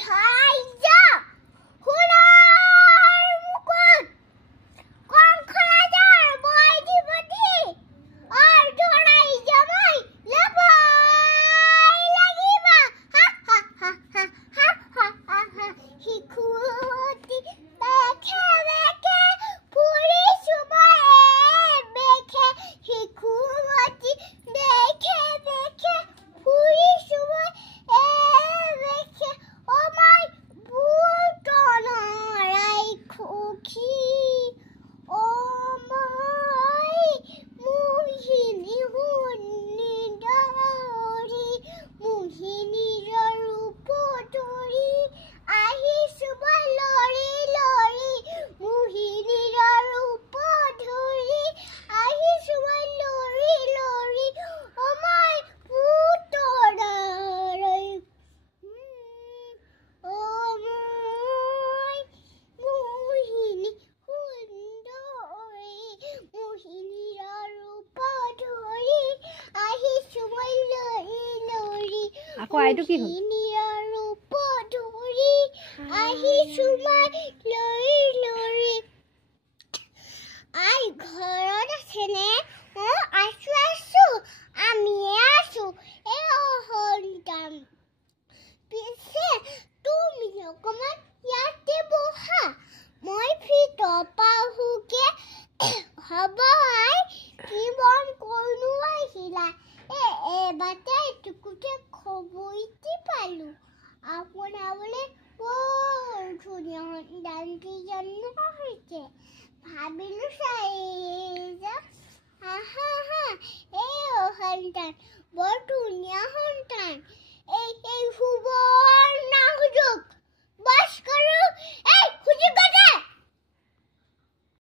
ধৰাই যা সোণৰ মুকুট কংসৰাজৰ বৈদিপতি ধৰাই যা মই লবই লাগিব হা হা হা হা হা হা হা শিশুটি বেখে বেখে ফুৰিছো মই বেখে শিশুটি বেখে বেখে ফুৰিছো মই বেখে অ মই বুটনৰাই খুখি অ মই মোহিনী মোহিনীৰ ৰূপ ধৰি আহিছো মই লৰি লৰি মোহিনীৰ ৰূপ ধৰি আহিছো মই লৰি লৰি অ মই বুটনৰাই অ মই মোহিনী সুন্দৰী মোহিনীৰ ৰূপ ধৰি আহিছো মই লৰি লৰি আকৌ আইটো কি হ'ল মোহিনীৰ ৰূপ ধৰি আহিছো মই লৰি লৰি আই ঘৰত আছেনে আছো আমিয়ে আছো সন্তান পিছে তুমি অকমান ইয়াতে বহা মই ভিতৰ পাহুকে হ'ব আই কি বন কৰিনো আহিলা এবাৰতে এটুকুতে খবৰটি পালো আপোনালৈ বৰ ধুনীয়া সন্তানটি জন্ম হৈছে ভাবিলো চাই হা হা হা সন্তান বৰ ধুনীয়া সন্তান